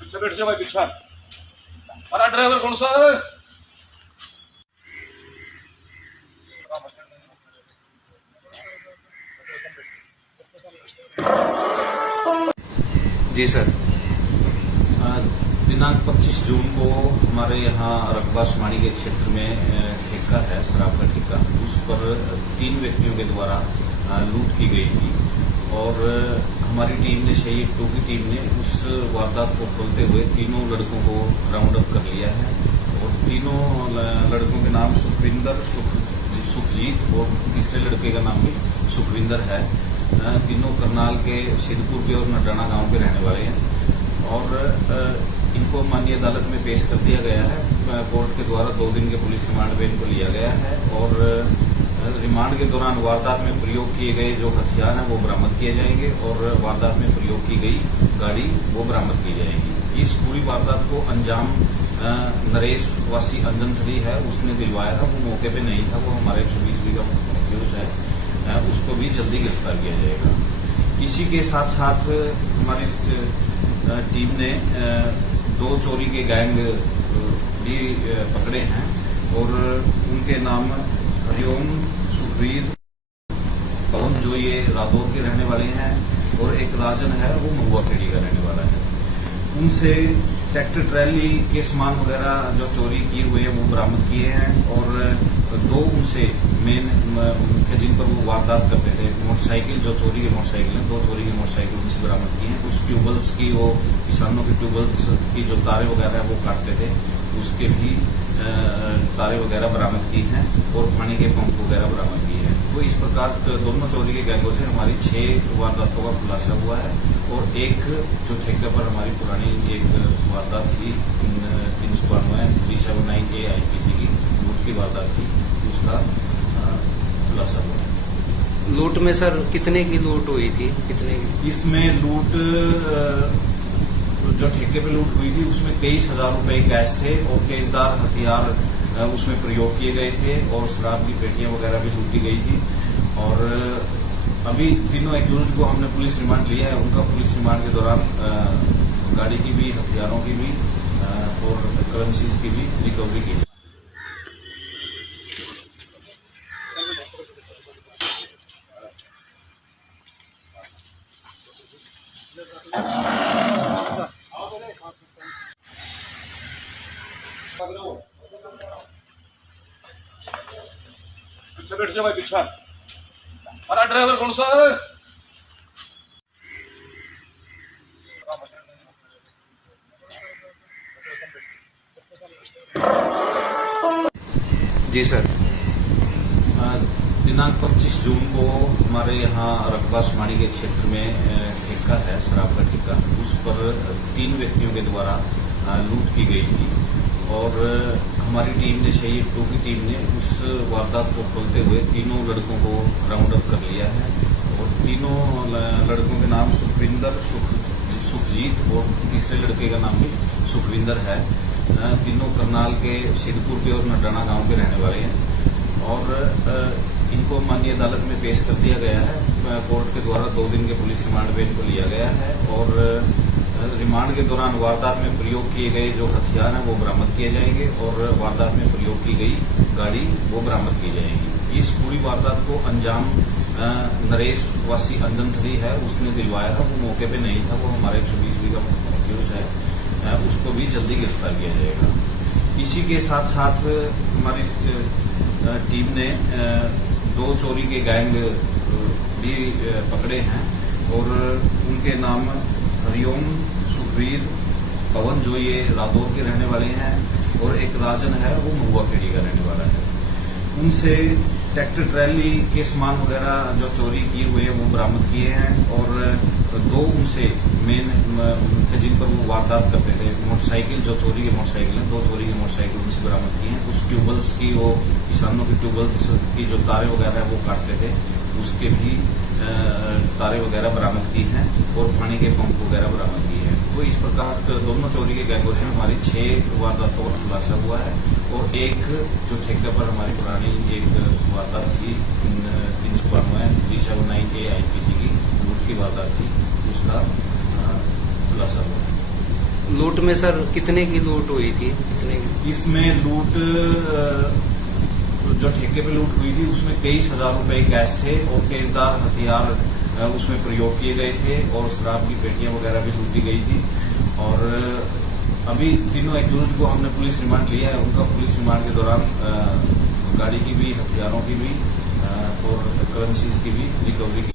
पीछे बैठ जाओ भाई, पीछा। अरे ड्राइवर कौन सा है? जी सर। दिनांक 25 जून को हमारे यहाँ रकबा सुमाड़ी के क्षेत्र में ठेका है, शराब का ठेका, उस पर 3 व्यक्तियों के द्वारा लूट की गई थी और हमारी टीम ने शहीद 2 की टीम ने उस वारदात को खोलते हुए तीनों लड़कों को राउंड अप कर लिया है और तीनों लड़कों के नाम सुखविंदर, सुखजीत और तीसरे लड़के का नाम भी सुखविंदर है। तीनों करनाल के सिद्धपुर के और नडाना गांव के रहने वाले हैं और इनको माननीय अदालत में पेश कर दिया गया है। कोर्ट के द्वारा 2 दिन के पुलिस रिमांड पे इनको लिया गया है और रिमांड के दौरान वारदात में प्रयोग किए गए जो हथियार हैं वो बरामद किए जाएंगे और वारदात में प्रयोग की गई गाड़ी वो बरामद की जाएगी। इस पूरी वारदात को अंजाम नरेश वासी अंजनथली है उसने दिलवाया था, वो मौके पे नहीं था, वो हमारे 120 का एक्यूज है, उसको भी जल्दी गिरफ्तार किया जाएगा। इसी के साथ साथ हमारी टीम ने 2 चोरी के गैंग भी पकड़े हैं और उनके नाम हरिओम, सुखवीर, पवन जो ये रादौर के रहने वाले हैं और एक राजन है वो महुआ खेड़ी का रहने वाला है। उनसे ट्रैक्टर ट्रैली के सामान वगैरह जो चोरी किए हुए हैं वो बरामद किए हैं और 2 उनसे मेन थे जिन पर वो वारदात करते थे। मोटरसाइकिल जो चोरी के मोटरसाइकिल हैं 2 चोरी के मोटरसाइकिल उनसे बरामद किए हैं। कुछ ट्यूबल्स की वो किसानों के ट्यूबल्स की जो तारे वगैरह है वो काटते थे उसके भी तारे वगैरह बरामद की हैं और पानी के पंप वगैरह बरामद किए हैं। तो इस प्रकार दोनों चोरी के गैंगों से हमारी 6 वारदातों का खुलासा हुआ है और एक जो ठेके पर हमारी पुरानी एक वारदात थी 392 IPC की लूट की वारदात थी उसका खुलासा हुआ। लूट में सर कितने की लूट हुई थी, कितने की? इसमें लूट जो ठेके पे लूट हुई थी उसमें 23,000 रुपए कैश थे और तेजदार हथियार उसमें प्रयोग किए गए थे और शराब की पेटियां वगैरह भी लूटी गई थी और अभी तीनों एक्यूज्ड को हमने पुलिस रिमांड लिया है। उनका पुलिस रिमांड के दौरान गाड़ी की भी, हथियारों की भी और करेंसीज की भी रिकवरी की। बैठ जा भाई पीछा। अरे ड्राइवर कौन सा? जी सर। दिनांक 25 जून को हमारे यहाँ रकबा शुमारी के क्षेत्र में ठेका है शराब का ठेका, उस पर 3 व्यक्तियों के द्वारा लूट की गई थी और हमारी टीम ने, शहीद 2 की टीम ने उस वारदात को खोलते हुए तीनों लड़कों को राउंड अप कर लिया है और तीनों लड़कों के नाम सुखविंदर, सुखजीत और तीसरे लड़के का नाम भी सुखविंदर है। तीनों करनाल के सिद्धपुर के और नडाना गांव के रहने वाले हैं और इनको माननीय अदालत में पेश कर दिया गया है। कोर्ट के द्वारा 2 दिन के पुलिस रिमांड पे इनको लिया गया है और रिमांड के दौरान वारदात में प्रयोग किए गए जो हथियार हैं वो बरामद किए जाएंगे और वारदात में प्रयोग की गई गाड़ी वो बरामद की जाएगी। इस पूरी वारदात को अंजाम नरेश वासी अंजनथली है, उसने दिलवाया था, वो मौके पे नहीं था, वो हमारे 120 का एक्यूज है, उसको भी जल्दी गिरफ्तार किया जाएगा। इसी के साथ साथ हमारी टीम ने 2 चोरी के गैंग भी पकड़े हैं और उनके नाम हरिओम, सुखवीर, पवन, जो ये रादौर के रहने वाले हैं और एक राजन है वो महुआ खेड़ी का रहने वाला है। उनसे ट्रैक्टर ट्रैली के सामान वगैरह जो चोरी किए हुए हैं वो बरामद किए हैं और 2 उनसे मेन थे जिन पर वो वारदात करते थे। मोटरसाइकिल, जो चोरी के मोटरसाइकिल हैं, 2 चोरी के मोटरसाइकिल उनसे बरामद किए हैं। उस ट्यूबल्स की, वो किसानों की ट्यूबल्स की जो तारे वगैरह है वो काटते थे, उसके भी तारे वगैरह बरामद की हैं और पानी के पंप वगैरह बरामद किए हैं। तो इस प्रकार दोनों चोरी के गैंगों से हमारी 6 वारदातों का खुलासा हुआ है और एक जो ठेके पर हमारी पुरानी एक वारदात थी 392 IPC की लूट की वारदात थी, उसका खुलासा हुआ। लूट में सर कितने की लूट हुई थी? कितने की? इसमें लूट जो ठेके पे लूट हुई थी उसमें 23,000 रुपए कैश थे और तेजदार हथियार उसमें प्रयोग किए गए थे और शराब की पेटियां वगैरह भी लूटी गई थी। और अभी तीनों एक्यूज को हमने पुलिस रिमांड लिया है, उनका पुलिस रिमांड के दौरान गाड़ी की भी, हथियारों की भी और करेंसीज की भी रिकवरी की।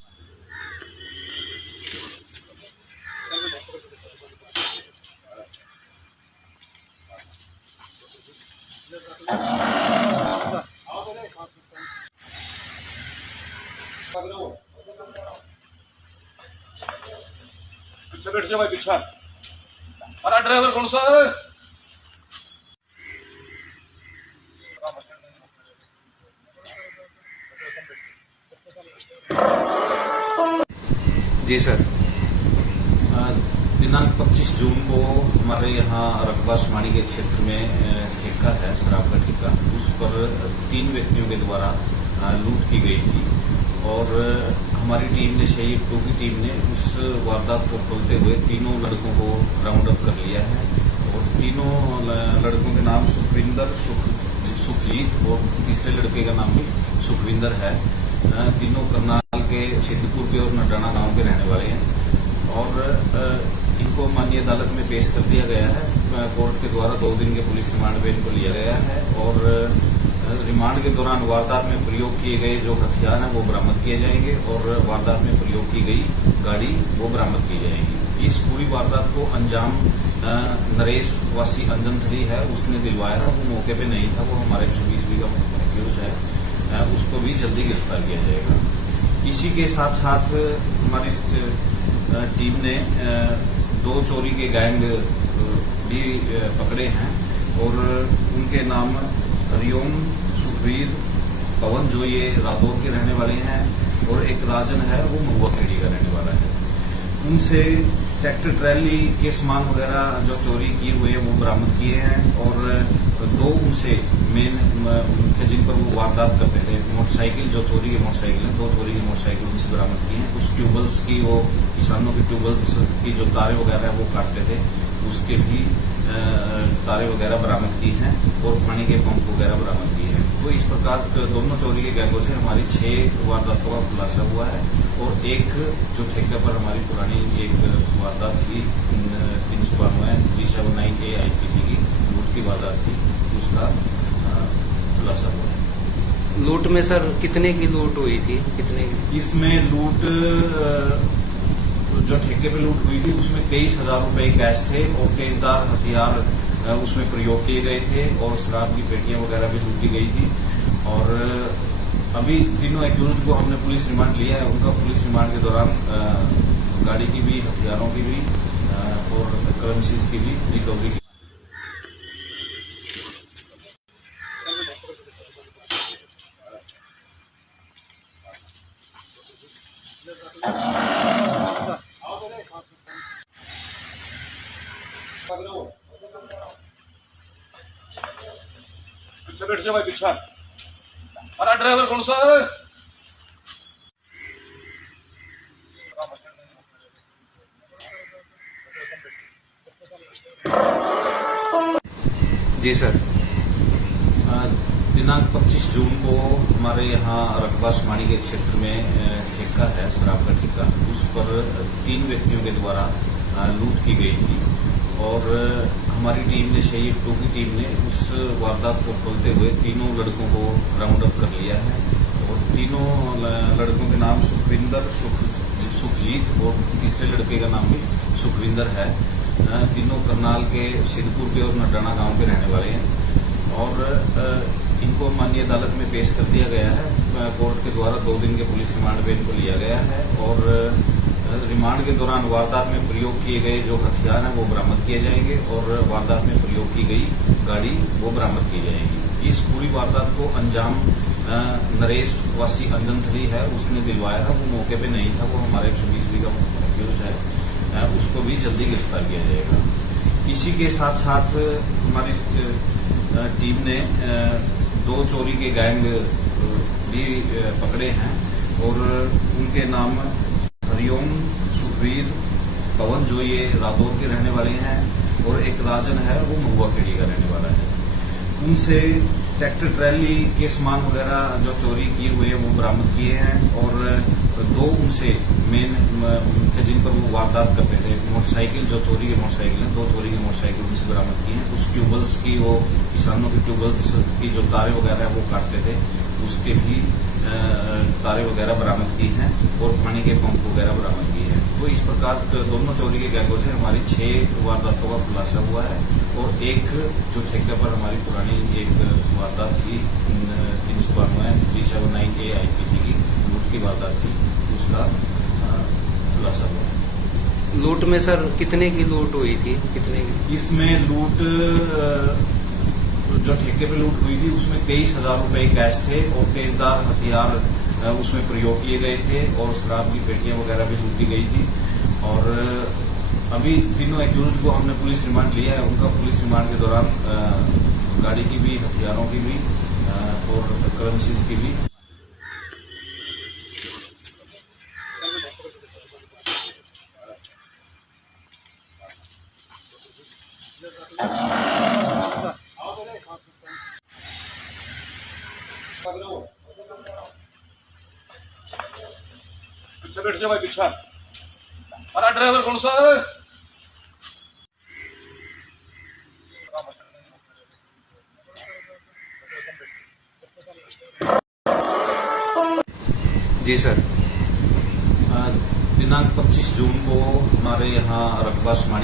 पीछे बैठ जा भाई पीछा। अरे ड्राइवर कौन सा? जी सर। दिनांक 25 जून को हमारे यहाँ रकबा शुमारी के क्षेत्र में ठेका है शराब का ठेका, उस पर 3 व्यक्तियों के द्वारा लूट की गई थी और हमारी टीम ने, शहीद 2 की टीम ने उस वारदात को खोलते हुए तीनों लड़कों को राउंड अप कर लिया है और तीनों लड़कों के नाम सुखविंदर, सुखजीत और तीसरे लड़के का नाम भी सुखविंदर है। तीनों करनाल के सिद्धपुर के और नडाना गांव के रहने वाले हैं और इनको माननीय अदालत में पेश कर दिया गया है। कोर्ट के द्वारा 2 दिन के पुलिस रिमांड पे इनको लिया गया है और रिमांड के दौरान वारदात में प्रयोग किए गए जो हथियार हैं वो बरामद किए जाएंगे और वारदात में प्रयोग की गई गाड़ी वो बरामद की जाएगी। इस पूरी वारदात को अंजाम नरेश वासी अंजनथली है, उसने दिलवाया था, वो मौके पे नहीं था, वो हमारे 120 का एक्यूज है, उसको भी जल्दी गिरफ्तार किया जाएगा। इसी के साथ साथ हमारी टीम ने 2 चोरी के गैंग भी पकड़े हैं और उनके नाम हरिओम, सुखवीर, पवन, जो ये रादौर के रहने वाले हैं और एक राजन है वो महुआ खेड़ी का रहने वाला है। उनसे ट्रैक्टर ट्रैली के सामान वगैरह जो चोरी किए हुए हैं वो बरामद किए हैं और 2 उनसे मेन थे जिन पर वो वारदात करते थे। मोटरसाइकिल, जो चोरी के मोटरसाइकिल हैं, 2 चोरी के मोटरसाइकिल उनसे बरामद किए हैं। उस ट्यूबल्स की, वो किसानों की ट्यूबल्स की जो तारे वगैरह है वो काटते थे, उसके भी तारे वगैरह बरामद की हैं और पानी के पंप वगैरह बरामद किए हैं। तो इस प्रकार दोनों चोरी के गैंगों से हमारी 6 वारदातों का खुलासा हुआ है और एक जो ठेके पर हमारी पुरानी एक वारदात थी 392 IPC की लूट की वारदात थी, उसका खुलासा हुआ है। लूट में सर कितने की लूट हुई थी, कितने की? इसमें लूट जो ठेके पे लूट हुई थी उसमें 23,000 रुपए कैश थे और तेजदार हथियार उसमें प्रयोग किए गए थे और शराब की पेटियां वगैरह भी लूटी गई थी। और अभी तीनों एक्यूज्ड को हमने पुलिस रिमांड लिया है। उनका पुलिस रिमांड के दौरान गाड़ी की भी, हथियारों की भी और करेंसीज की भी रिकवरी की। पीछे बैठ जाओ भाई, पीछे। अरे ड्राइवर कौन सा है? जी सर। दिनांक 25 जून को हमारे यहाँ रकबा शुमारी के क्षेत्र में ठेका है, शराब का ठेका, उस पर 3 व्यक्तियों के द्वारा लूट की गई थी। और हमारी टीम ने, शहीद 2 की टीम ने उस वारदात को खोलते हुए तीनों लड़कों को राउंड अप कर लिया है। और तीनों लड़कों के नाम सुखविंदर, सुखजीत और तीसरे लड़के का नाम भी सुखविंदर है। तीनों करनाल के सिद्धपुर के और नडाना गांव के रहने वाले हैं। और इनको माननीय अदालत में पेश कर दिया गया है। कोर्ट के द्वारा 2 दिन के पुलिस रिमांड पे इनको लिया गया है। और रिमांड के दौरान वारदात में प्रयोग किए गए जो हथियार हैं वो बरामद किए जाएंगे और वारदात में प्रयोग की गई गाड़ी वो बरामद की जाएगी। इस पूरी वारदात को अंजाम नरेश वासी अंजनथली है, उसने दिलवाया था। वो मौके पे नहीं था, वो हमारे 120 का एक्यूज्ड है, उसको भी जल्दी गिरफ्तार किया जाएगा। इसी के साथ साथ हमारी टीम ने 2 चोरी के गैंग भी पकड़े हैं और उनके नाम हरिओम, सुखवीर, पवन, जो ये रादौर के रहने वाले हैं, और एक राजन है, वो महुआ खेड़ी का रहने वाला है। उनसे ट्रैक्टर ट्रैली के सामान वगैरह जो चोरी किए हुए हैं वो बरामद किए हैं। और 2 उनसे मेन मुख्य जिन पर वो वारदात करते थे, मोटरसाइकिल, जो चोरी के मोटरसाइकिल हैं, 2 चोरी के मोटरसाइकिल उनसे बरामद किए हैं। उस ट्यूबवेल्स की, वो किसानों के ट्यूबवेल्स की जो तारे वगैरह है वो काटते थे, उसके भी तारे वगैरह बरामद की हैं और पानी के पंप वगैरह बरामद किए हैं। तो इस प्रकार दोनों चोरी के गैंगों से हमारी 6 वारदातों का खुलासा हुआ है। और एक जो ठेके पर हमारी पुरानी एक वारदात थी 392 IPC की लूट की वारदात थी, उसका खुलासा हुआ। लूट में सर कितने की लूट हुई थी, कितने की? इसमें लूट जो ठेके पे लूट हुई थी उसमें 23,000 रुपए कैश थे और तेजदार हथियार उसमें प्रयोग किए गए थे और शराब की पेटियां वगैरह भी लूटी गई थी। और अभी तीनों एक्यूज्ड को हमने पुलिस रिमांड लिया है। उनका पुलिस रिमांड के दौरान गाड़ी की भी, हथियारों की भी और करेंसीज की भी पीछे बैठ जाओ भाई, पीछे। अरे ड्राइवर कौन सा है? जी सर। दिनांक 25 जून को हमारे यहाँ रकबा शुमारी